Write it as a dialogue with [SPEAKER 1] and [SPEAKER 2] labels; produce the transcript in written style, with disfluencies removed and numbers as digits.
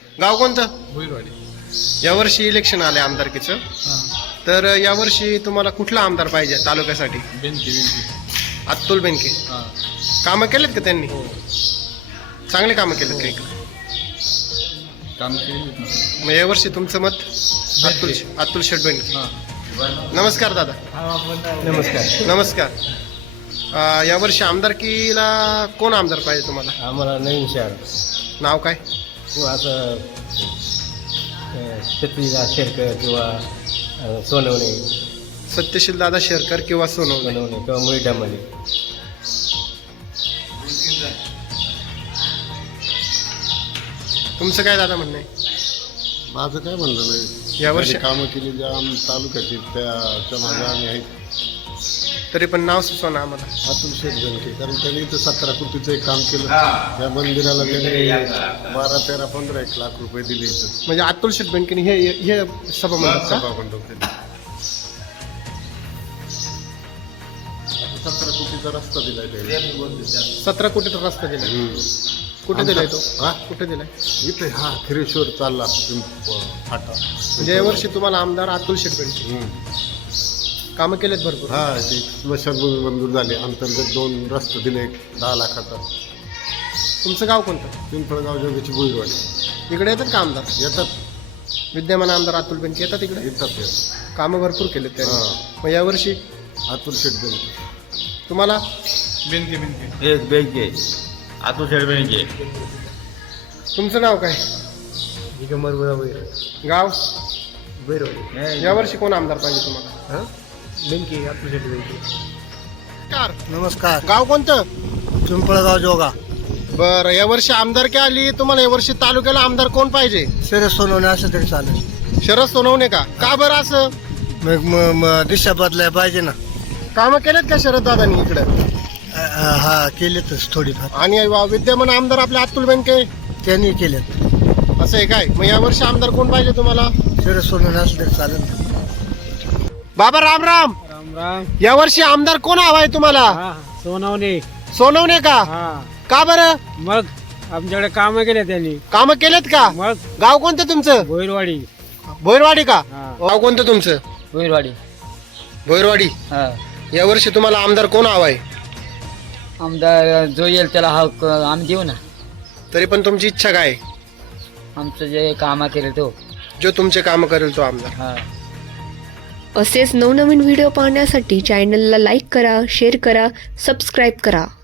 [SPEAKER 1] गाव कोणतं?
[SPEAKER 2] भोईरवाडी.
[SPEAKER 1] यावर्षी इलेक्शन आले आमदारकीचं, तर यावर्षी तुम्हाला कुठला आमदार पाहिजे तालुक्यासाठी?
[SPEAKER 2] बेनके.
[SPEAKER 1] अतुल बेनके. कामं केलेत का त्यांनी? चांगले कामं केलेत काही?
[SPEAKER 2] काम केली.
[SPEAKER 1] मग यावर्षी तुमचं मत अतुल शेठ बेनके. नमस्कार दादा.
[SPEAKER 3] नमस्कार.
[SPEAKER 1] नमस्कार. यावर्षी आमदारकीला कोण आमदार पाहिजे तुम्हाला?
[SPEAKER 3] आम्हाला नवीन शहर
[SPEAKER 1] नाव काय?
[SPEAKER 3] असं छत्रीला शेरकर किंवा सोनवणे.
[SPEAKER 1] सत्यशील दादा शेरकर किंवा सोनवणे
[SPEAKER 3] किंवा मुळीडामाले.
[SPEAKER 1] तुमचं काय दादा म्हणणं आहे?
[SPEAKER 4] माझं काय म्हणणं नाही,
[SPEAKER 1] यावर्षी
[SPEAKER 4] कामं केली ज्या तालुक्याची त्याच्या मागे आम्ही आहेत.
[SPEAKER 1] तरी पण नाव सुचवा ना आम्हाला.
[SPEAKER 4] अतुल शेठ बेनके, कारण त्यांनी इथं 17 कोटीचं एक काम केलं. त्या मंदिराला त्यांनी 12, 13, 15 1 लाख रुपये दिले इथं.
[SPEAKER 1] म्हणजे अतुल शेठ बेनकेने हे सभा म्हणतात का?
[SPEAKER 4] सभामंडप केलं. 17 कोटीचा रस्ता दिलाय त्यांनी.
[SPEAKER 1] 17 कोटीचा रस्ता दिला. कुठे दिलाय तो? कुठे दिलाय?
[SPEAKER 4] इथे खिरेश्वर चालला फाटा.
[SPEAKER 1] म्हणजे यावर्षी तुम्हाला आमदार अतुल शेठ बेनके. कामं केलेत भरपूर.
[SPEAKER 4] ते स्मशानभूमी मंजूर झाले. अंतर्गत 2 रस्ते दिले, 10 लाखाचा.
[SPEAKER 1] तुमचं गाव कोणतं?
[SPEAKER 4] पिंपळगाव जोगीची भोईरवाडी.
[SPEAKER 1] इकडे येतात का आमदार?
[SPEAKER 4] येतात.
[SPEAKER 1] विद्यमान आमदार अतुल बेनके येतात इकडे?
[SPEAKER 4] येतात.
[SPEAKER 1] कामं भरपूर केलेत त्यांनी.
[SPEAKER 4] हां.
[SPEAKER 1] मग यावर्षी
[SPEAKER 4] अतुल शेठ बेनके.
[SPEAKER 1] तुम्हाला?
[SPEAKER 2] बेनके. अतुल शेठ बेनके.
[SPEAKER 1] तुमचं नाव काय? गाव?
[SPEAKER 3] भैरवाडी.
[SPEAKER 1] यावर्षी कोण आमदार पाहिजे तुम्हाला?
[SPEAKER 3] बेनके. अतुल शेठ बेनके.
[SPEAKER 1] नमस्कार.
[SPEAKER 3] नमस्कार.
[SPEAKER 1] गाव कोणतं?
[SPEAKER 3] पिंपळगाव जोगा.
[SPEAKER 1] बरं, यावर्षी आमदारकी आली, तुम्हाला यावर्षी तालुक्याला आमदार कोण पाहिजे?
[SPEAKER 3] शरद सोनवणे असं तरी चालेल.
[SPEAKER 1] शरद सोनवणे का? का बरं असं?
[SPEAKER 3] मग दिशा बदलाय पाहिजे ना.
[SPEAKER 1] कामं केलेत का शरद दादांनी इकडे?
[SPEAKER 3] हा केलेतच थोडीफार.
[SPEAKER 1] आणि विद्यमान आमदार आपले अतुल बेनके
[SPEAKER 3] त्यांनी केलेत.
[SPEAKER 1] असं आहे काय? मग यावर्षी आमदार कोण पाहिजे तुम्हाला?
[SPEAKER 3] शरद सोनवणे असं तरी चालेल.
[SPEAKER 1] बाबा राम राम.
[SPEAKER 3] राम राम.
[SPEAKER 1] यावर्षी आमदार कोण हवाय तुम्हाला?
[SPEAKER 3] सोनवणे.
[SPEAKER 1] सोनवणे का? का बरं?
[SPEAKER 3] मग आमच्याकडे कामं केले त्यांनी.
[SPEAKER 1] कामं केलेत का?
[SPEAKER 3] मग
[SPEAKER 1] गाव कोणतं तुमचं?
[SPEAKER 3] भोईरवाडी.
[SPEAKER 1] भोईरवाडी का?
[SPEAKER 3] हा.
[SPEAKER 1] गाव कोणतं तुमचं?
[SPEAKER 5] भोईरवाडी.
[SPEAKER 1] भोईरवाडी. यावर्षी तुम्हाला आमदार कोण हवाय?
[SPEAKER 5] आमदार जो येईल त्याला हक आम्ही देऊ ना.
[SPEAKER 1] तरी पण तुमची इच्छा काय?
[SPEAKER 5] आमचं जे कामा केले तो.
[SPEAKER 1] जो तुमचे काम करेल तो आमदार.
[SPEAKER 5] हा.
[SPEAKER 6] असेच नवनवीन व्हिडिओ पाहण्यासाठी चॅनलला लाईक करा, शेअर करा, सबस्क्राईब करा.